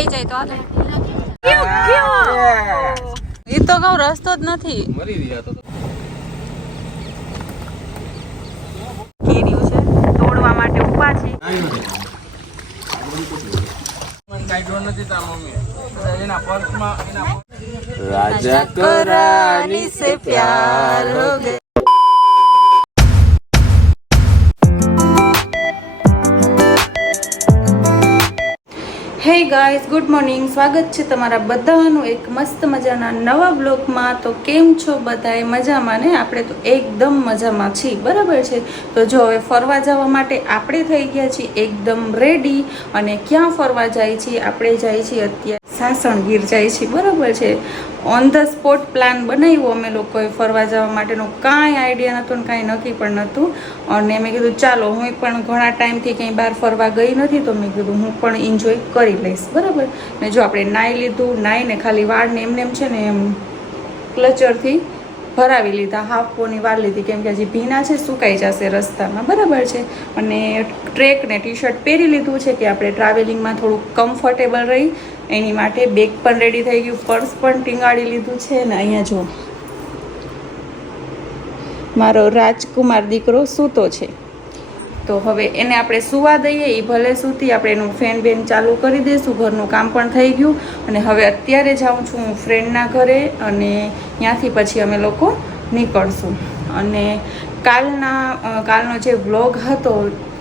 થઈ જાય તો હાલે. એ તો કહું રસ્તો જ નથી. કેરીઓ છે તોડવા માટે ઊભા છે. राजा को रानी से प्यार हो गया। Hey guys, good morning. સ્વાગત છે તમારા બધાનું એક મસ્ત મજાના નવા બ્લોગમાં. તો કેમ છો બધાએ? મજામાં ને? આપણે તો એકદમ મજામાં છીએ, બરાબર છે. તો જો હવે ફરવા જવા માટે આપણે થઈ ગયા છીએ એકદમ રેડી. અને ક્યાં ફરવા જાય છીએ? આપણે જાય છીએ અત્યારે સાસણગીર જાય છીએ, બરાબર છે. ઓન ધ સ્પોટ પ્લાન બનાવ્યો અમે લોકોએ ફરવા જવા માટેનો. કાંઈ આઈડિયા નહોતો ને કાંઈ નક્કી પણ નહોતું. અને મેં કીધું ચાલો, હું પણ ઘણા ટાઈમથી કંઈ બહાર ફરવા ગઈ નથી, તો મેં કીધું હું પણ એન્જોય કરી લઈશ, બરાબર ને. જો આપણે નાહી લીધું, નાહીને ખાલી વાળને એમને એમ છે ને એમ ક્લચરથી ભરાવી લીધા, હાફ પોની વાર લીધી, કેમ કે હજી ભીના છે, સુકાઈ જશે રસ્તામાં, બરાબર છે. અને ટ્રેક ને ટી શર્ટ પહેરી લીધું છે કે આપણે ટ્રાવેલિંગમાં થોડુંક કમ્ફર્ટેબલ રહી એની માટે. બેગ પણ રેડી થઈ ગયું, પર્સ પણ ટીંગાડી લીધું છે. ને અહીંયા જો મારો રાજકુમાર દીકરો સૂતો છે, તો હવે એને આપણે સુવા દઈએ. એ ભલે સૂતી, આપણે એનું ફેન બેન ચાલુ કરી દઈશું. ઘરનું કામ પણ થઈ ગયું. અને હવે અત્યારે જાઉં છું હું ફ્રેન્ડના ઘરે, અને ત્યાંથી પછી અમે લોકો નીકળશું. અને કાલનો જે વ્લોગ હતો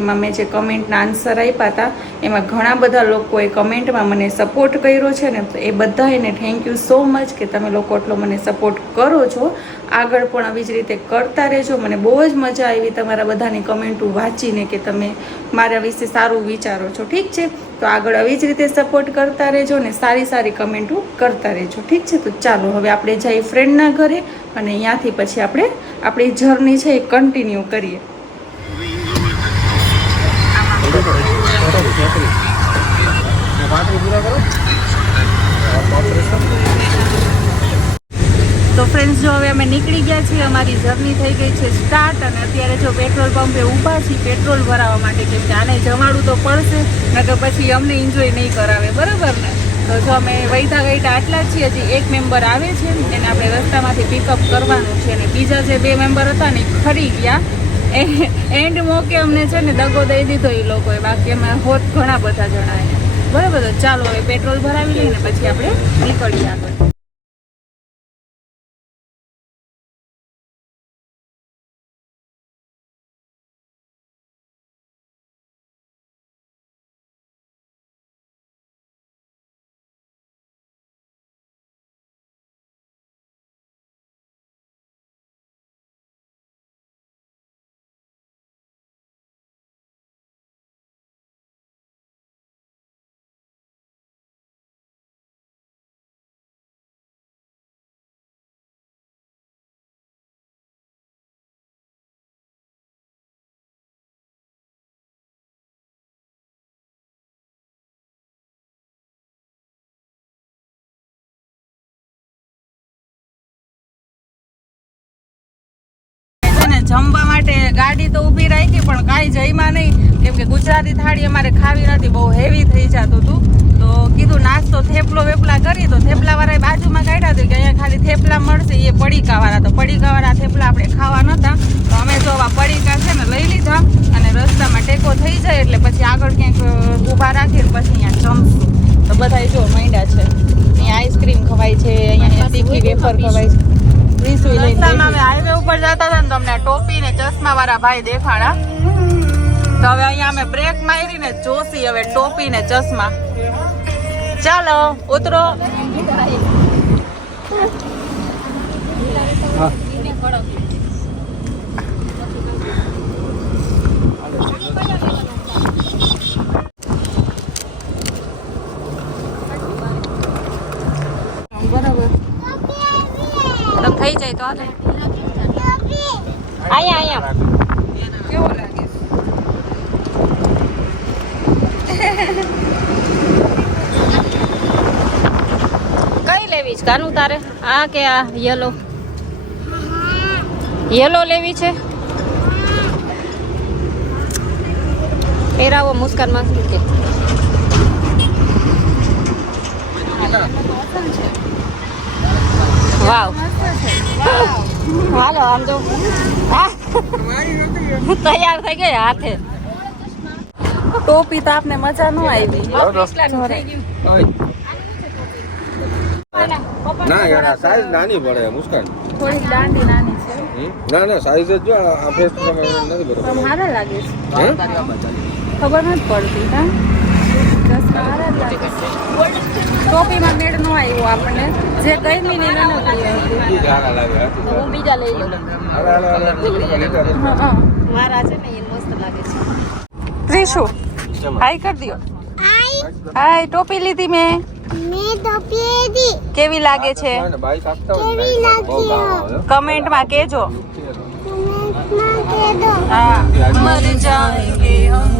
એમાં મેં જે કમેન્ટના આન્સર આપ્યા હતા, એમાં ઘણા બધા લોકોએ કમેન્ટમાં મને સપોર્ટ કર્યો છે ને, તો એ બધાને થેન્ક યુ સો મચ કે તમે લોકો એટલો મને સપોર્ટ કરો છો. આગળ પણ આવી જ રીતે કરતા રહેજો. મને બહુ જ મજા આવી તમારા બધાની કમેન્ટો વાંચીને કે તમે મારા વિશે સારું વિચારો છો, ઠીક છે. તો આગળ આવી જ રીતે સપોર્ટ કરતા રહેજો ને સારી સારી કમેન્ટો કરતા રહેજો, ઠીક છે. તો ચાલો હવે આપણે જઈએ ફ્રેન્ડના ઘરે, અને ત્યાંથી પછી આપણે આપણી જર્ની છે એ કન્ટિન્યુ કરીએ. તો ફ્રેન્ડ્સ, જો હવે અમે નીકળી ગયા છીએ, અમારી જર્ની થઈ ગઈ છે સ્ટાર્ટ. અને અત્યારે જો પેટ્રોલ પંપે ઊભા છીએ પેટ્રોલ ભરાવવા માટે, કેમ કે આને જમાડવું તો પડશે, નકર પછી અમને એન્જોય નહીં કરાવે, બરાબર ને. તો જો અમે વૈધા ગઈટા આટલા છીએ, હજી એક મેમ્બર આવે છે, એને આપણે રસ્તામાંથી પિકઅપ કરવાનું છે. અને બીજા જે 2 મેમ્બર હતા ને ખરી ગયા. એન્ડ મોકે અમને છે ને દગો દઈ દીધો એ લોકોએ, બાકી અમે હોત ઘણા બધા જણાએ, બરાબર. તો ચાલો હવે પેટ્રોલ ભરાવી લઈને પછી આપણે નીકળીએ આગળ. જમવા માટે ગાડી તો ઊભી રાખી, પણ કાંઈ જઈમાં નહીં, કેમ કે ગુજરાતી થાળી અમારે ખાવી નથી, બહુ હેવી થઈ જતું હતું. તો કીધું નાસ્તો થેપલો વેપલા કરી. તો થેપલાવાળાએ બાજુમાં કાઢ્યા હતું કે અહીંયા ખાલી થેપલા મળશે, એ પડીકાવાળા. તો પડીકાવાળા થેપલા આપણે ખાવા નહોતા, તો અમે જો આવા પડીકા છે ને લઈ લીધા. અને રસ્તામાં ટેકો થઈ જાય એટલે પછી આગળ ક્યાંક ઊભા રાખીને પછી અહીંયા જમશું. તો બધા જો માંડ્યા છે, અહીંયા આઈસ્ક્રીમ ખવાય છે, અહીંયા તીખી વેફર ખવાય છે. હાઈવે ઉપર જતા હતા ને, તમને ટોપી ને ચશ્મા વાળા ભાઈ દેખાડા. તો હવે અહીંયા અમે બ્રેક મારી ને જોશી હવે ટોપી ને ચશ્મા. ચાલો ઉતરો. થઈ જાય તો હાલે. અહીંયા કેવો લાગે? કઈ લેવી છે કાનું તારે? આ કે આ યલો? યલો લેવી છે? પહેરાવો મુસ્કાન માં કે વાવ હાલો આમ તો તૈયાર થઈ ગઈ હાથે ટોપી તો આપને મજા ન આવી. ના યાર આ સાઈઝ નાની પડે મુસ્કાન. થોડીક દાંડી નાની છે. ના ના સાઈઝ જ જો આ ફેસ પ્રમાણે નથી બરોબર. આમ હારા લાગે છે. હે? ખબર નથી પડતી હા. ચશ્મા હારા જ લાગે છે. ટોપીમાં મેળ ન આવ્યો આપણને. જે ગમી ને એને નથી આવતી. ઈ જ હારા લાગે હા. તો હું બીજા લઈ લઉં હારા હારા લીધા. હા. મારા છે ને એ મસ્ત લાગે છે ત્રિશુ હાય કરી દો. હાય ટોપી લીધી મેં કેવી લાગે છે બાઈક આપતા હોય ને બહુ ગામ આવે. કમેન્ટમાં કહેજો. હા મર જાએંગે હમ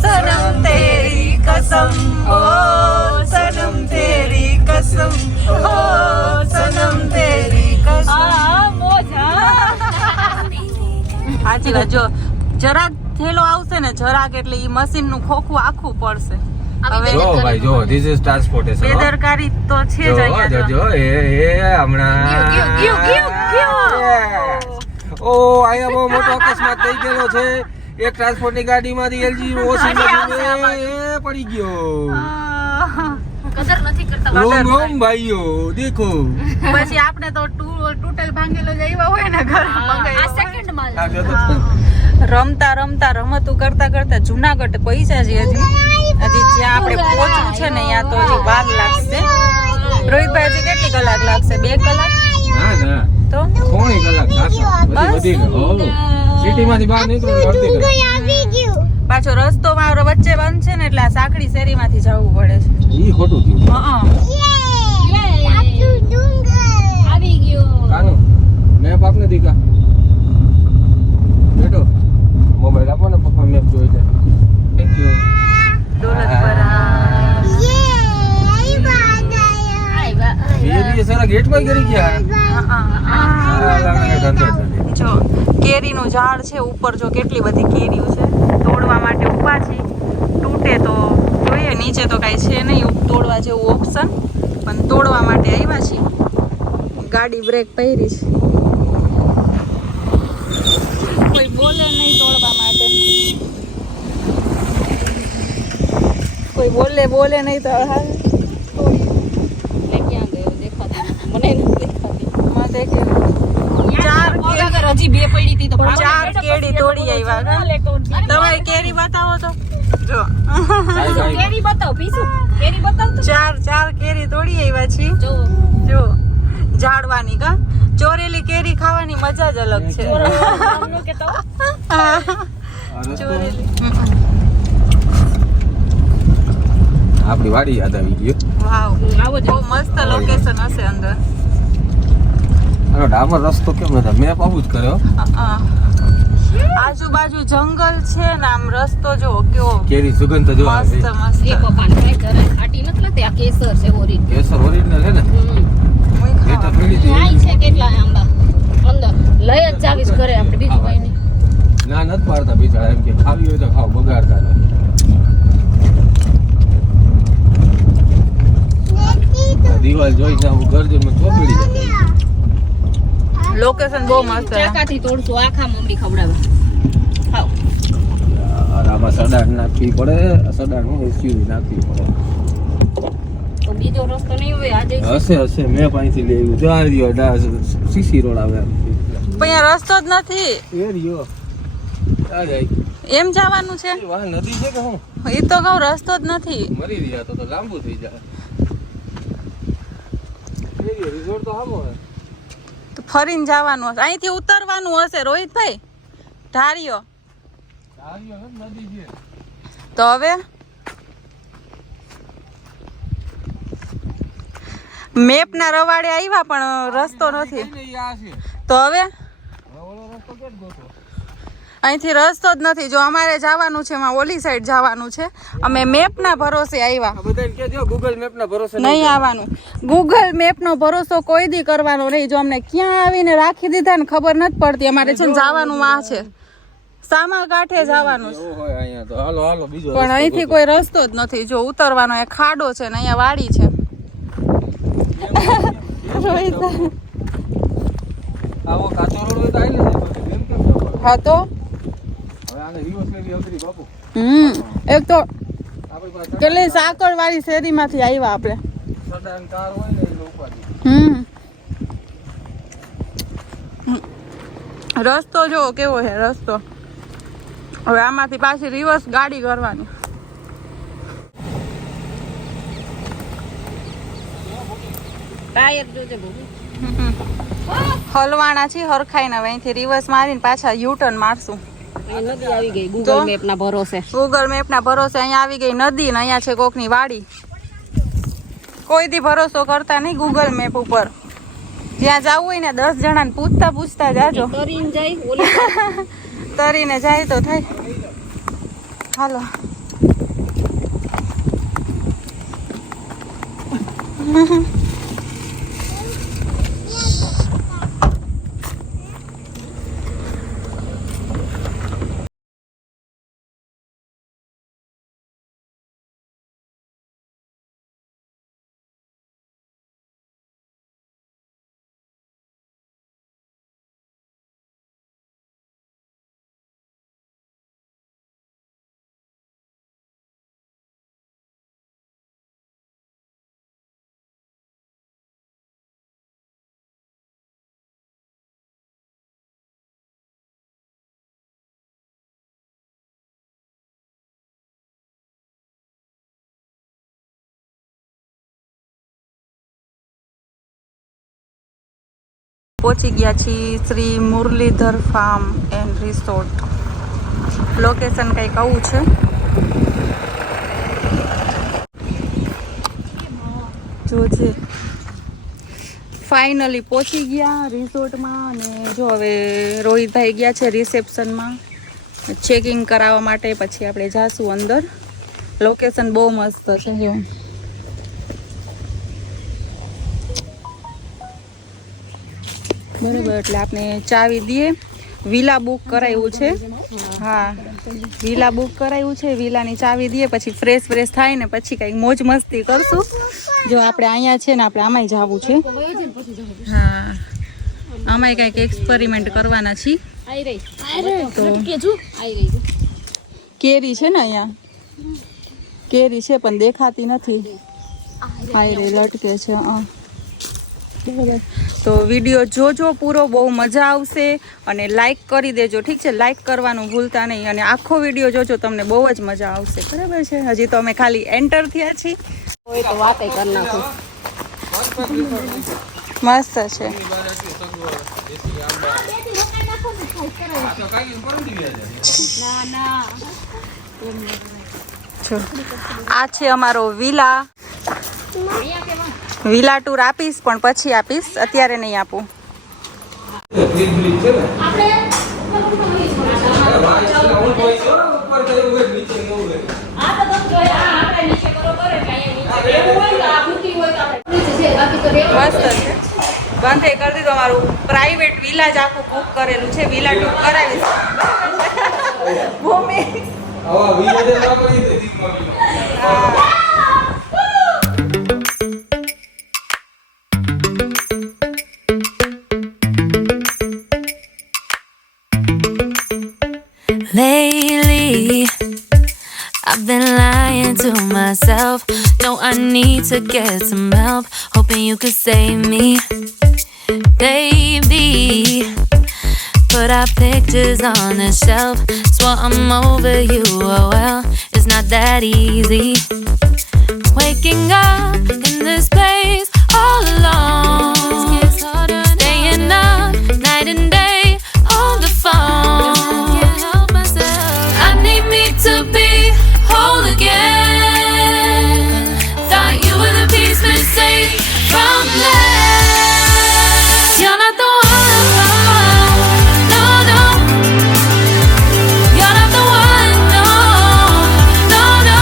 સનમ તેરી કસમ ઓ સનમ તેરી કસમ ઓ સનમ તેરી કસમ. સાચી વાત જો જરાક થેલો આવશે ને જરાક એટલે ઈ મશીન નું ખોખું આખું પડશે. હવે જો ભાઈ જો ધીસ ઇઝ ટ્રાન્સપોર્ટેશન. બેદરકારી તો છે જ અહીંયા જો. એ હમણાં ઓ અહીંયા બહુ મોટો અકસ્માત થઈ ગયેલો છે. એક ટ્રાન્સપોર્ટની ગાડીમાંથી એલજી વોશિંગ મશીન પડી ગયો. કદર નથી કરતા રોમ રોમ ભાઈઓ દેખો. પછી આપણે તો તૂટેલ ભાંગેલો જ આવ્યા હોય ને ઘર આ સેકન્ડ માં રમતા રમતા રમતું કરતા કરતા જુનાગઢ પૈસા છે. હજી જ્યાં આપણે પહોંચવું છે ને ત્યાં તો હજી વાર લાગશે. રોહિતભાઈ હજી કેટલી કલાક લાગશે? 2 કલાક ના ના તો કોણી કલાક બધી સિટીમાંથી બહાર નીકળો અડધી કલાક. પાછો રસ્તો મારો વચ્ચે બંધ છે ને એટલે આ સાંકડી શેરીમાંથી જવું પડે છે. ઈ ખોટું થયું. હા આવી ગયો કાનો મેપ આપને દીકા બેટો મોબાઈલ આપો ને પપ્પા મેપ જોઈ લે. Thank you. ये सारा गेट में गिर गया જો કેરીનું ઝાડ છે ઉપર જો કેટલી બધી કેરીઓ છે. તોડવા માટે ઊભા છે. તૂટે તો જોઈએ. નીચે તો કાંઈ છે નહીં તોડવા જેવું ઓપ્શન પણ તોડવા માટે આવ્યા છીએ. ગાડી બ્રેક પહેરી છે. કોઈ બોલે નહીં તોડવા માટે. કોઈ બોલે નહીં તો હાલ ક્યાં ગયો દેખાતી મને નથી દેખાતી માથે કે હજી 2 પડી હતી તો 4 કેરી તોડી આવ્યા. તમારી કેરી બતાવો તો જો કેરી બતાવ પીસુ કેરી બતાવ તો 4 કેરી તોડી આવ્યા છીએ. જો જો ઝાડવાની કા ચોરેલી કેરી ખાવાની મજા જ અલગ છે. આમનો કે તો ચોરેલી આપણી વાડી યાદ આવી ગયો. વાવ આવો બહુ મસ્ત લોકેશન હશે અંદર. આનો ડામર રસ્તો કેમ નથી? મેપ આવું જ કર્યો. આજુબાજુ જંગલ છે ને આમ રસ્તો જો કેવો કેરી સુગંધ જો આવે મસ્ત છે. મસ્ત. એ પપ્પાને કઈ કરે ખાટી નથી લાગતી આ કેસર છે ઓરી કેસર ઓરિજિનલ છે ને મુઈ એ તો ખાવા. પડી હતી. આઈ છે કેટલા આંબા અંદર લઈ જ જાવીશ ઘરે આપણે બીજું કઈ નહીં ના નથી પાડતા બિચારા એમ કે ખાવી હોય તો ખાવ બગાડતા નહીં. દિવાલ જોઈને હું ગરજનમાં ચોપડી જાય. લોકેશન બહુ મસ્ત છે. ચાકાથી તોડશું આખા મમ્મી ખવડાવે ખાવ આમાં સડાણ નાખવી પડે. સડાણ હું એસયુવી નાખવી પડે. તો બીજો રસ્તો નહીં હોય આજે હશે મેં પાણીથી લઈ આવ્યું. જો આ રહ્યો સીસી રોડ આવે આમ. પણ અહીંયા રસ્તો જ નથી. એ રહ્યો આ જાય. એમ જવાનું છે. એ વાહ નદી છે કે હું એ તો કહું રસ્તો જ નથી. મરી રહ્યા તો લાંબુ થઈ જાય. એ રહ્યો રિઝોર્ટ તો સામો હે. તો ફરીને જવાનું હશે. અહીંથી ઉતરવાનું હશે રોહિતભાઈ ધાર્યો આ રહ્યો ને નદી છે. તો હવે મેપ ના રવાડે આવ્યા પણ રસ્તો નથી. કઈ નહીં, આ છે. તો હવે હવે ઓલો રસ્તો કેમ ગોતો? અહીંથી રસ્તો જ નથી. જો અમારે જવાનું છે એમાં ઓલી સાઈડ જવાનું છે. અમે મેપ ના ભરોસે આવ્યા. આ બધાને કહેજો ગૂગલ મેપ ના ભરોસે નહીં આવવાનું. ગૂગલ મેપ નો ભરોસો કોઈ દી કરવાનો નહીં. જો અમને ક્યાં આવીને રાખી દીધા ને ખબર નથી પડતી. અમારે છે ને જવાનું આ છે સામા કાંઠે જવાનું છે. એવું હોય અહીંયા તો હાલો હાલો બીજો પણ અહીંથી કોઈ રસ્તો જ નથી. જો ઉતરવાનો એ ખાડો છે ને અહીંયા વાડી છે. રોહિત આવો કાચો રોડ હોય તો આઈ લે કેમ કેમ જવાનું? હા તો હવે આને રિવર્સ લેવી અઘરી બાપુ. એક તો આપણી પાસે કેટલી સાકળ વાળી શેરીમાંથી આવ્યા આપણે. સદાન કાર હોય ને એ લોકોની. રસ્તો જો કેવો છે રસ્તો. હવે આમાંથી પાછી રિવર્સ ગાડી કરવાની. હલવાણા છે હરખાઈ ને અહીંથી રિવર્સ મારીને પાછા યુટર્ન મારશું. નદી આવી ગઈ ગૂગલ મેપ ના ભરોસે. ગૂગલ મેપ ના ભરોસે અહીંયા આવી ગઈ નદી ને અહીંયા છે કોકની વાડી. કોઈ દી ભરોસો કરતા નહીં ગૂગલ મેપ ઉપર. જ્યાં જવું હોય ને 10 જણાને પૂછતા જાજો. તરીને જાય તરીને જાય તો થાય. હાલો પહોંચી ગયા છીએ Shri Muralidhar farm and resort. Location કંઈક આવું છે. જોજે ફાઇનલી પહોંચી ગયા રિસોર્ટમાં. અને જો હવે રોહિતભાઈ ગયા છે રિસેપ્શનમાં ચેકિંગ કરાવવા માટે. પછી આપણે જાશું અંદર. લોકેશન બહુ મસ્ત છે. જો બરાબર એટલે આપણે ચાવી દઈએ. વિલા બુક કરાવ્યું છે. હા વિલા બુક કરાવ્યું છે. વિલાની ચાવી દઈએ પછી ફ્રેશ થાય ને પછી કંઈક મોજ મસ્તી કરશું. જો આપણે અહીંયા છે ને આપણે આમાંય જવું છે. હા આમાંય કંઈક એક્સપેરિમેન્ટ કરવાના છીએ. તો કેરી છે ને અહીંયા કેરી છે પણ દેખાતી નથી. હાય રે લટકે છે. બરાબર તો વિડીયો જોજો પૂરો. બહુ મજા આવશે. અને લાઈક કરી દેજો. ઠીક છે લાઈક કરવાનું ભૂલતા નહીં. અને આખો વિડીયો જોજો તમને બહુ જ મજા આવશે. બરાબર છે. હજી તો અમે ખાલી એન્ટર થયા છીએ. હોય તો વાતે કરી નાખું. મસ્ત છે. જો આ છે અમારો વિલા. વિલા ટૂર આપીશ પણ પછી આપીશ. અત્યારે નહીં આપું. મસ્ત છે. બંધ કરી દીધું. અમારું પ્રાઇવેટ વિલા જ આખું બુક કરેલું છે. વિલા ટૂર કરાવીશ. ભૂમિ Lately, I've been lying to myself. No, I need to get some help. Hoping you could save me, baby. Put our pictures on the shelf. Swore I'm over you. Oh well, it's not that easy. Waking up in this place all alone. Staying up night and day on the phone. To be whole again. Thought you were the piece missing from last. You're not the one, no, no. You're not the one, no, no, no.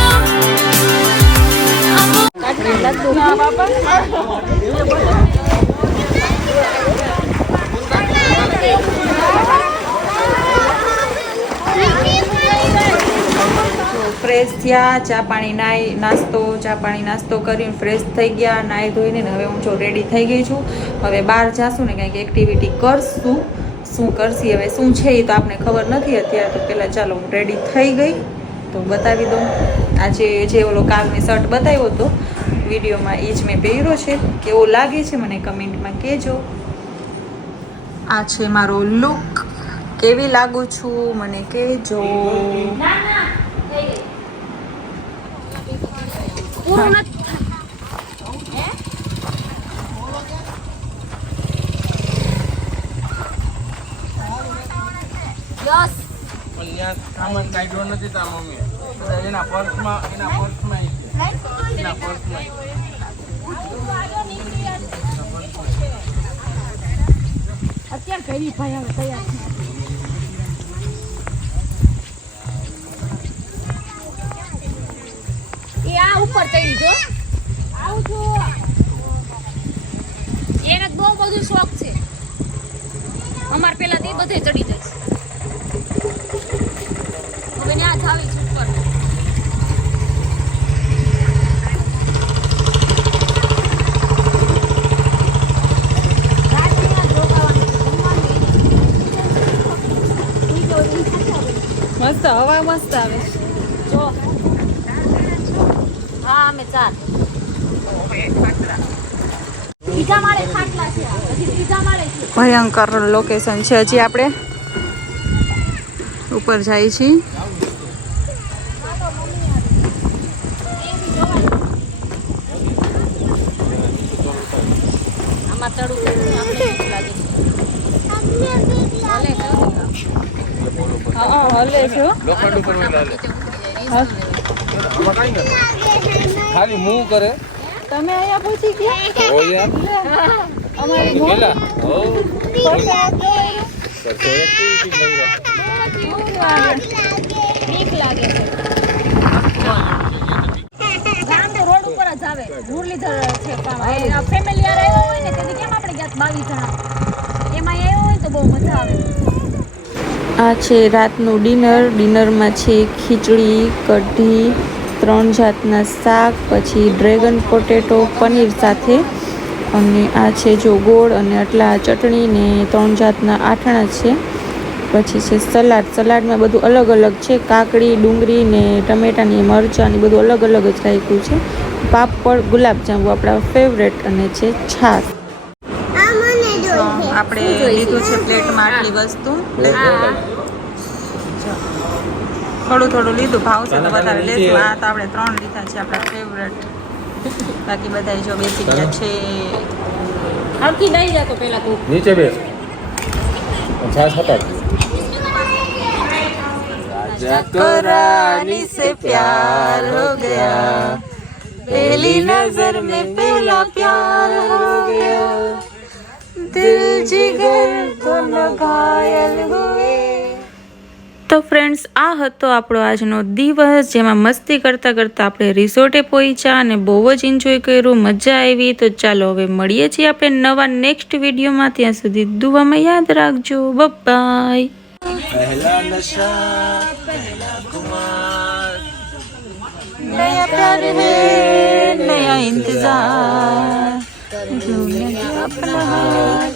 Fresh થયા, ચા પાણી નાસ્તો કરીને fresh થઈ ગયા, નાહી ધોઈને ને હવે હું જો રેડી થઈ ગઈ છું. હવે બહાર જાશું ને કંઈક એક્ટિવિટી કરશું. શું કરશી હવે શું છે એ તો આપણે ખબર નથી અત્યારે. તો પહેલાં ચાલો હું રેડી થઈ ગઈ તો બતાવી દઉં. આજે જે ઓલો કાલની શર્ટ બતાવ્યો હતો વિડીયોમાં એ જ મેં પહેર્યો છે. કેવો લાગે છે મને કમેન્ટમાં કહેજો. આ છે મારો લુક. કેવી લાગુ છું મને કહેજો. સામાન કાઢ્યો નથી તા મમ્મી. એના પર્સમાં અત્યારે કરી ભાઈ હવે તૈયાર એ આ ઉપર ચડી જો આવું છું. એને બહુ બધું શોખ છે. અમાર પેલા તે બધે ચડી જાય હવે ત્યાં જ આવી છે ઉપર. મસ્ત હવા મસ્ત આવે છે. જો હા અમે ચાર ત્રીજા માળે ખાટલા છે. હજી ત્રીજા માળે છે. ભયંકર લોકેશન છે. હજી આપણે ઉપર જાય છીએ. આમાં ચડવું આપણે બીક લાગે છે. હલે છે હો. લોખંડ ઉપર ખાલી મૂવ કરે. તમે અહીંયા પૂછી ગયા ઓ યાર અમારી પેલા બીક લાગે છે. ગામ તો રોડ ઉપર જ આવે. મુરલીધર છે ફેમિલી યાર આવ્યો હોય ને તેથી કેમ આપણે ગયા 22 જણા એમાં આવ્યો હોય તો બહુ મજા આવે. આ છે રાતનું ડિનરમાં છે ખીચડી, કઢી, 3 જાતના શાક, પછી ડ્રેગન પોટેટો પનીર સાથે, અને આ છે જો ગોળ અને આટલા ચટણી ને 3 જાતના આઠણા છે. પછી છે સલાડમાં બધું અલગ અલગ છે. કાકડી, ડુંગળી ને ટમેટાની મરચાંની બધું અલગ અલગ જ રાખ્યું છે. પાપડ, ગુલાબજાંબુ આપણા ફેવરેટ, અને છે છાશ. આપણે લીધું છે પ્લેટમાં આટલી વસ્તુ. થોડું લીધું, ભાવશે તો વધારે લેશું. આ તો આપણે 3 લીધા છે આપણા ફેવરેટ. બાકી બધા જો બેસી ગયા છે. હરકી નહીં જતો પેલા તું નીચે બેસ. છાસ હતા राजा को रानी से प्यार हो गया, पहली नजर में पहला प्यार हो गया, दिल जिगर दोनों घायल हुए. તો ફ્રેન્ડ્સ, આ હતો આપણો આજનો દિવસ, જેમાં મસ્તી કરતાં કરતાં આપણે રિસોર્ટે પહોંચ્યા અને બહુ જ એન્જોય કર્યું, મજા આવી. તો ચાલો હવે મળીએ છીએ આપણે નવા નેક્સ્ટ વિડીયોમાં. ત્યાં સુધી દુઆમાં યાદ રાખજો. બાય. पहला नशा पहला खुमार, नया प्यार है नया इंतजार, अपना हाथ